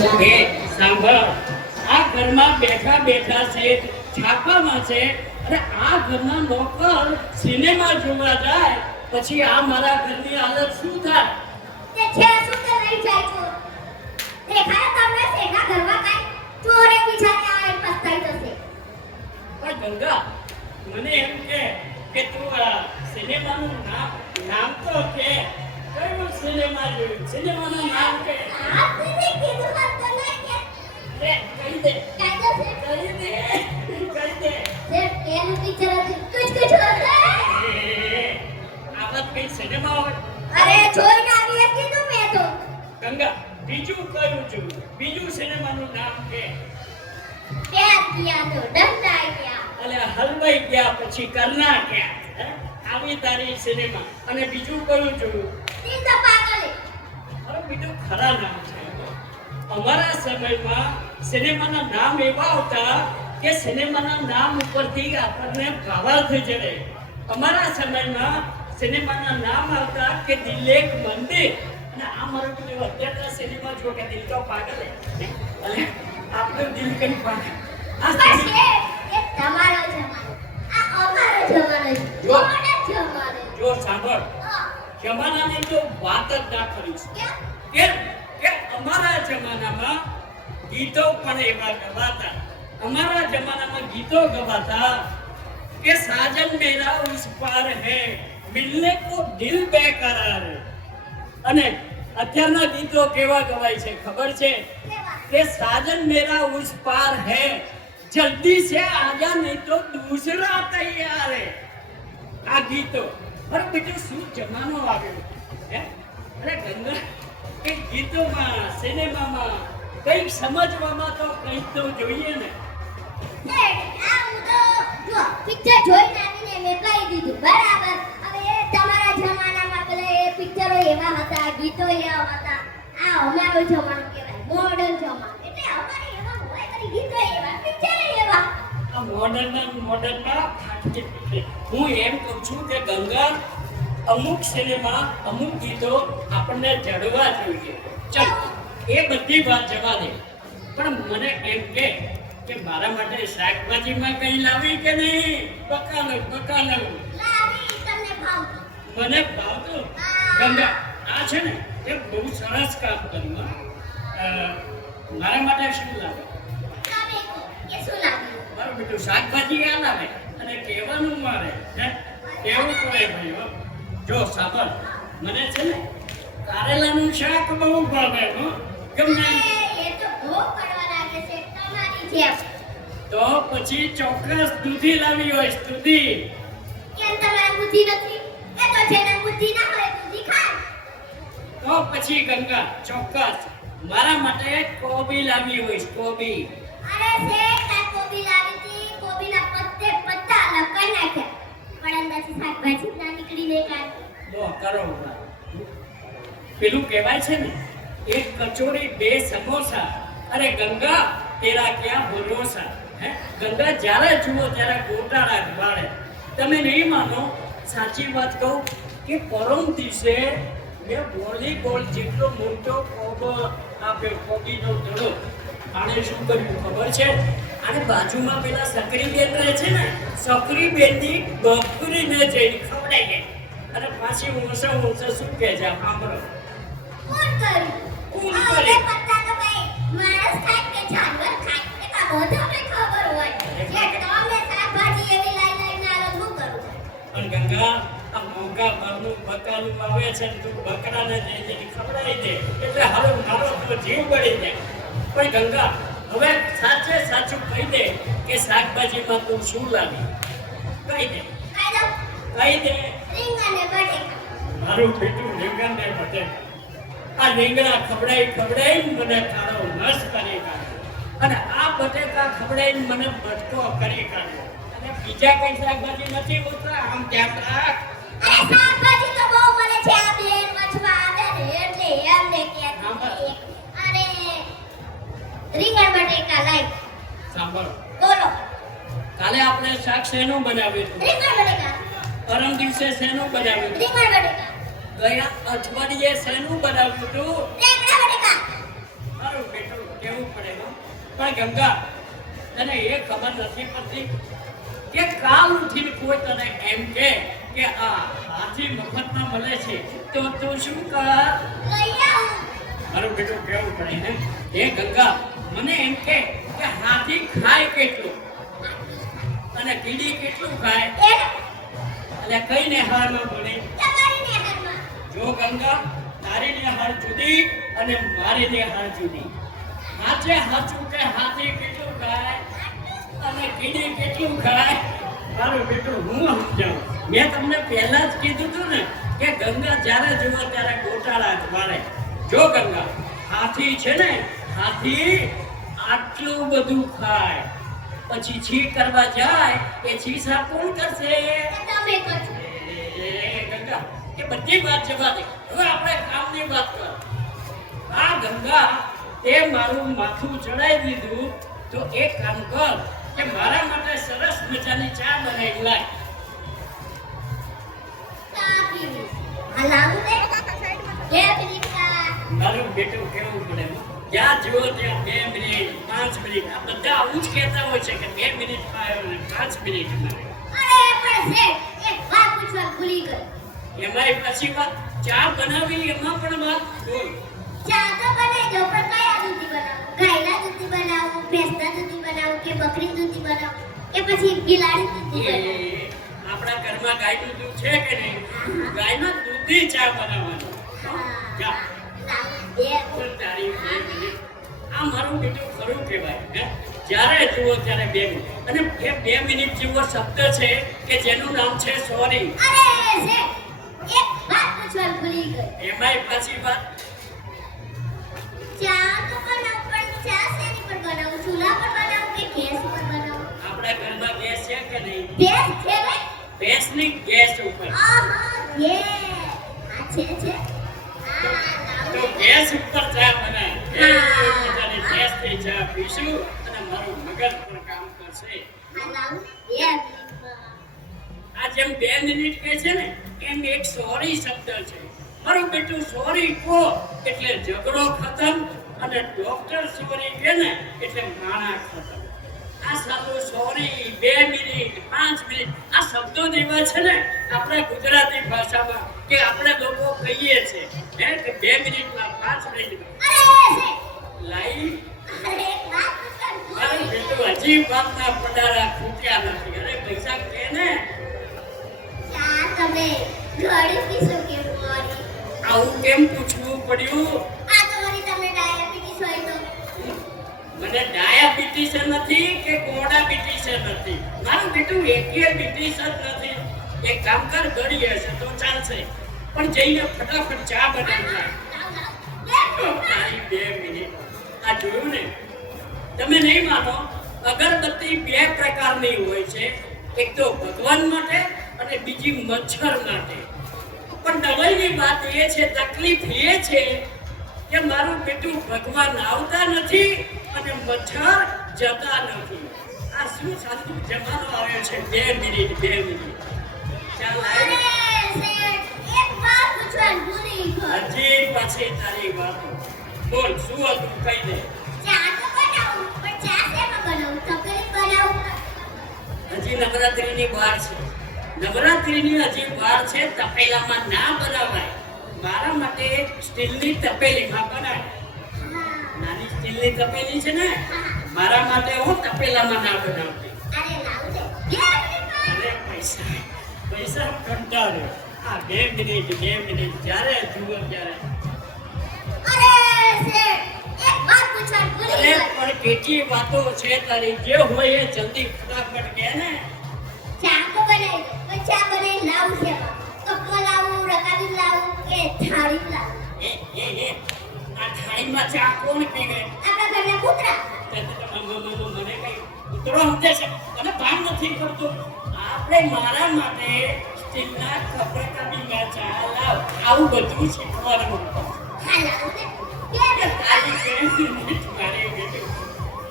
એ સાંભળ. આ ઘરમાં બેઠા બેઠા છે છાપામાં છે અને આ ઘરના નોકર સિનેમા જોવા જાય પછી આ મારા ઘરની હાલત શું થાય? તે શું તે લઈ જાય છો દેખાય તમને શેના ઘરમાં કાંઈ ચોરે બિચારે આવીને પસ્તાઈ જશે. પણ ગંગા મને એમ કે કે તું આ સિનેમાનું નામ નામ તો કે. કયું સિનેમા જોયું? સિનેમાનું નામ કે? આ સિનેમા હોય? અરે જોઈને આવી હતી તો મેં તો. ગંગા બીજું કયું છું? બીજું સિનેમાનું નામ કે? પ્યાર કિયા તો ડંડા ગયા. અલે હલવાઈ ગયા પછી કરના ગયા. આવી તારી સિનેમા અને બીજું કયું જોયું તો પાગલ. અરે બીજું ખરા નામ છે. અમારા સમયમાં સિનેમાના નામ એવા હતા કે સિનેમાના નામ ઉપરથી આપણને ભાવાર્થ જડે. અમારા સમયમાં સિનેમાના નામ આવતા કે દિલેક મંદિર અને આ મારું પેલું અત્યારના સિનેમા જો કે દિલ તો પાગલ અને આપણું દિલ કઈ પાગલ. જો. સાંભળ. જમાનાની તો વાત જ ના કરી છે. કે અમારા જમાનામાં ગીતો પણ એવા ગવાતા. અમારા જમાનામાં ગીતો ગવાતા કે સાજન મેરા ઉસ પાર હે. મિલને કો દિલ બેકરાર. અને અત્યારના ગીતો કેવા ગવાય છે ખબર છે? કે સાજન મેરા ઉસ પાર હે, જલ્દી છે આજા નહીં તો દૂસરા તૈયાર હે. આ ગીતો. અરે બીજું શું જમાનો આવ્યો? હે? અરે ગંગા કે ગીતોમાં, સિનેમામાં કંઈક સમજવામાં તો કંઈક તો જોઈએ ને. પિક્ચર જોઈને આવીને મેં કહી દીધું, બરાબર. પિક્ચરો એવા હતા ગીતો એવા હતા. આ અમારો જમાનો કહેવાય મોડર્ન જમાનો. એટલે અમારે એવા હોય કરી ગીતો એવા પિક્ચર એવા. આ મોડર્ન મોડર્નના ફાટકે હું એમ કહું છું કે ગંગા અમુક સિનેમા અમુક ગીતો આપણને જડવા જોઈએ. ચલો એ બધી વાત જવા દે. પણ મને એમ કે કે મારા માટે શાકભાજીમાં કંઈ લાવી કે નહીં? બકાલું બકાલું મને ગંગા. આ છે ને એ બહુ સરસ કામ કર્યું મારા માટે શું લાગે? મારું બીજું શાકભાજી આ લાવે અને કહેવાનું મારે કેવું પડે ભાઈ જો, સાંભળ. મને છે ને, કારેલાનું શાક બહુ ભાવે ગમે તો પછી ચોક્કસ દૂધી લાવી હોય દૂધી કેમ તમારા બુદ્ધિ નથી? એ તો જેને બુદ્ધિ ના તો પછી ગંગા ચોક્કસ. મારા માટે કોબી લાવી હોઈશ કોબી. અરે શેઠ આ કોબી લાવી હતી. કોબીના પત્તે પત્તા લપકાઈ નાખ્યા. પણ અંદરથી શાકભાજી ના નીકળી ને કાઢ બો કરો પેલું કહેવાય છે ને એક કચોરી બે સમોસા. અરે ગંગા તેરા ક્યાં ભરોસા? હે? ગંગા જ્યારે જુઓ ત્યારે ગોટાળા જ વાળે તમે નહીં માનો સાચી વાત કહું કે પરમ દિવસે મેં વોલીબોલ જેટલો મોટો કોબીનો દડો આણે શું કર્યું ખબર છે? અને બાજુમાં પેલા સકરી બેન રહે છે ને સકરી બેનની બકરીને જઈને ખવડાઈ ગઈ અને પાછી ઊંસે ઊંસે શું કહે છે? સાંભળો. કોણ કર્યું? કોણ કર્યું? પત્તા તો કઈ માણસ ખાય કે જાનવર ખાય કે તો બધાને ખબર હોય. જે તમે શાકભાજી એવી લાઈ લાઈને આલો શું કરું? અને ગંગા આ મરનું બકાલું આવે છે તું બકરાને જઈ જઈને ખવડાવી દે. એટલે હવે મારો તો જીવ બળી જાય. પણ ગંગા હવે સાચે સાચું કહી દે કે શાકભાજીમાં તું શું લાવી? કહી દે. કહી દે. મારું પેટું રીંગણ ને બટેકા આ રીંગણા ખવડાઈ ખવડાઈ મને કાળો નસ કરી કાઢ્યો. અને આ બટેકા ખવડાઈ મને બટકો કરી કાઢ્યો. અને બીજા કઈ શાકભાજી નથી ઉતરા આમ ધ્યાન રીંગણ બટેકા લાઈ સાંભળો. બોલો. કાલે આપણે શાક શેનું બનાવ્યું રીંગણ બટેકા. પરમ દિવસે શેનું બનાવ્યું રીંગણ બટેકા. ગયા અઠવાડિયે શેનું બનાવ્યું હતું? રીંગણા બટેકા. મારું બેટું પણ ગંગા તને એ ખબર નથી પડતી કે કાલ ઉઠીને કોઈ તને એમ કે કે આ હાથી મફતમાં મળે છે, તો તું શું કર? મારું બેટું કેવું પડે ને એ ગંગા, મને એમ કે હાથી ખાય કેટલું? અને કીડી કેટલું ખાય? એટલે કઈ ભણે તમારી જો ગંગા, તારી નેહાળ જુદી અને મારી નેહાળ જુદી. હાથે હાચું કે હાથી કેટલું ખાય? અને કીડી કેટલું ખાય? મારું બેટું હું સમજાવું? મેં તમને પહેલા જ કીધું હતું ને કે ગંગા જ્યારે જુઓ ત્યારે ગોટાળા જ મારે જો ગંગા હાથી છે ને હાથી આટલું બધું ખાય. પછી છી કરવા જાય એ છી સાફ કોણ કરશે? તમે એ ગંગા એ બધી વાત જવા દે હવે આપણે કામની વાત કર. આ ગંગા તે મારું માથું ચડાવી દીધું તો એક કામ કર કે મારા માટે સરસ મજાની ચા બનાવી લાય. મારું બેટું કેવું પડે જ્યાં જુઓ ત્યાં બે મિનિટ પાંચ મિનિટ. આ બધા આવું જ કહેતા હોય છે કે બે મિનિટમાં પાંચ મિનિટમાં આવ્યો. અરે પણ શેઠ એક વાત પૂછવા ભૂલી ગઈ એમાંય પછી વાત ચા બનાવી એમાં પણ વાત બોલ ચા તો પણ કયા દૂધથી બનાવું ગાયના દૂધથી બનાવું ભેંસના દૂધથી બનાવું કે બકરી દૂધથી બનાવું કે પછી બિલાડી દૂધી બનાવું? આપણા ઘરમાં ગાયનું દૂધ છે કે નહીં? ગાયના દૂધની ચા બનાવવાની. આ મારું બીજું ખરું કહેવાય, હે? જ્યારે જુઓ ત્યારે બે મિનિટ અને એ બે મિનિટ જેવો શબ્દ છે કે જેનું નામ છે સોરી. એમાંય પાછી વાત. આપણા ઘરમાં ગેસ છે કે નહીં? ભેંસની ગેસ ઉપર. તો ગેસ ઉપર ચા બનાય. પોતાની ગેસથી ચા પીશું અને મારું મગજ પણ કામ કરશે. આ જેમ બે મિનિટ કહે છે ને, એમ એક સોરી શબ્દ છે. મારું બેટું સોરી કહો એટલે ઝઘડો ખતમ અને ડોક્ટર સોરી કહે ને એટલે માણા ખતમ. આ સાદું સોરી બે મિનિટ, પાંચ મિનિટ શબ્દો જ એવા છે ને આપણા ગુજરાતી ભાષામાં કે આપણે લોકો કહીએ છે. હે કે બે મિનિટમાં પાંચ મિનિટમાં. લાઈ મારું હજી વાતના પડારા ખૂટ્યા નથી. અરે પૈસા કે ને? તમે ઘડી પીશો કે આવું કેમ પૂછવું પડ્યું આ તો વળી તમને ડાયાબિટીસ હોય તો મને ડાયાબિટીસ નથી કે કોડાબિટીસ નથી? મારું બેટું એકે બિટીસ જ નથી. એક કામ કર ગળી હશે તો ચાલશે. પણ જઈને ફટાફટ ચા બનાવતા બે મિનિટ. આ જોયું ને? તમે નહીં માનો. અગરબત્તી બે પ્રકારની હોય છે. એક તો ભગવાન માટે અને બીજી મચ્છર માટે. પણ દવાઈની વાત એ છે, તકલીફ એ છે કે મારું બેટું ભગવાન આવતા નથી અને મચ્છર જતા નથી. આ શું સાચું જમાનો આવ્યો છે? બે મિનિટ બે મિનિટ. ચાલ. હજી પાછી તારી વાતો બોલ, શું હતું કહી દે? હજી નવરાત્રીની વાર છે. નવરાત્રીની હજી વાર છે, તપેલામાં ના બનાવાય. મારા માટે સ્ટીલની તપેલીમાં બનાય. સ્ટીલની તપેલી છે ને? મારા માટે હું તપેલામાં ના બનાવતી. અરે પૈસા પૈસા કંટાળે આ બે મિનિટ બે મિનિટ. જ્યારે જુઓ ત્યારે. અરે. પણ કેટલી વાતો છે તારી? જે હોય એ જલ્દી ફટાફટ કહે ને. ચા તો બનાવી ચા બનાવીને લાવું શેમાં? કપમાં લાવું, રકાબી લાવું કે થાળી લાવું? એ એ એ. આ થાળીમાં ચા કોણ પીવે આપણા ઘરના કૂતરા. મને કઈ ઉતરો સમજે છે અને ભાન નથી કરતું આપણે મારા માટે સ્ટીલના કપડા કાપીમાં આવું બધું શીખવાનું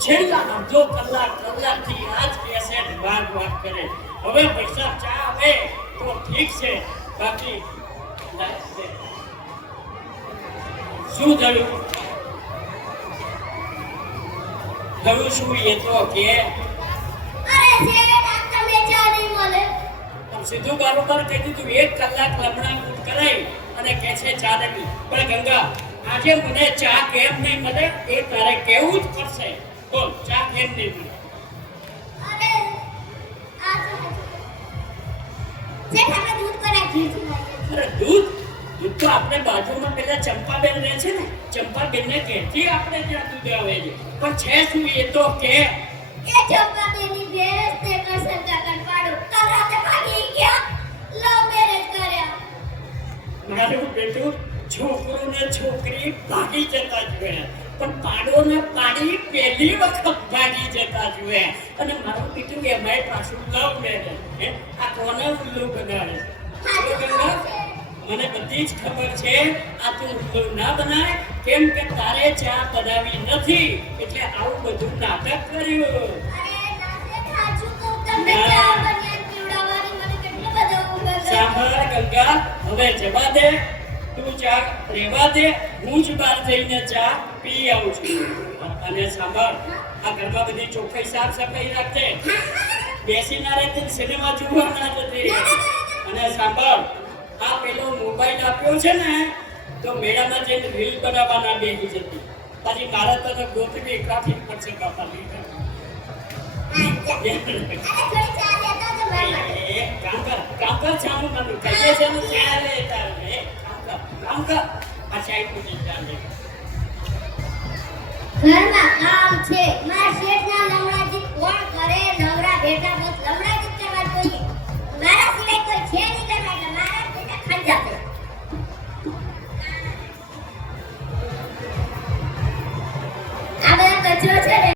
છેલ્લા અડધો કલાક કલાકથી આ જ કેસેટ વાત વાત કરે હવે પૈસા ચા આવે તો ઠીક છે બાકી. શું થયું? થયું શું એ તો કે નહીં સીધું બરોબર કહી દીધું. એક કલાક લમણા કૂટ કરાઈ અને કે છે ચા નથી. પણ ગંગા આજે મને ચા કેમ નહીં મળે? એ તારે કેવું જ પડશે બોલ ચા કેમ નહીં મળે? અરે દૂધ તો આપણે બાજુમાં પેલા ચંપાબેન રહે છે ને ચંપાબેનને કહેતી આપણે ત્યાં દૂધ આવે છે. પણ છે શું એ તો કે? એ ચંપાબેની ભેસ તે કરશન કાકણ પાડો. કાલ રાતે ભાગી ગયા? લવ મેરેજ કર્યા. મારું બેટું છોકરો ને છોકરી ભાગી જતા જોયા પણ પાડો ને પાડી પહેલી વખત ભાગી જતા જોયા અને મારું બેટું એમાંય પાછું લવ મેરેજ. હે? આ કોને ઉલ્લુ બનાવે? છે. મને બધી જ ખબર છે આ તું ઉદ્ભવ ના બનાય કેમ કે તારે ચા બનાવી નથી એટલે આવું બધું નાટક કર્યું. સાંભળ ગંગા હવે જવા દે તું ચા રેવા દે હું જ બહાર જઈને ચા પી આવું છું. અને સાંભળ આ ઘરમાં બધી ચોખ્ખાઈ સાફ સફાઈ રાખજે બેસી ના રહેતી સિનેમા જોવા ના જતી અને સાંભળ આ પેલો મોબાઈલ આપ્યો છે ને, તો મેળામાં જઈને રીલ બનાવવાના બેસી જતી પછી મારા તને ગોતવી ટ્રાફિક પડશે બાપા ઘરમાં કામ છે.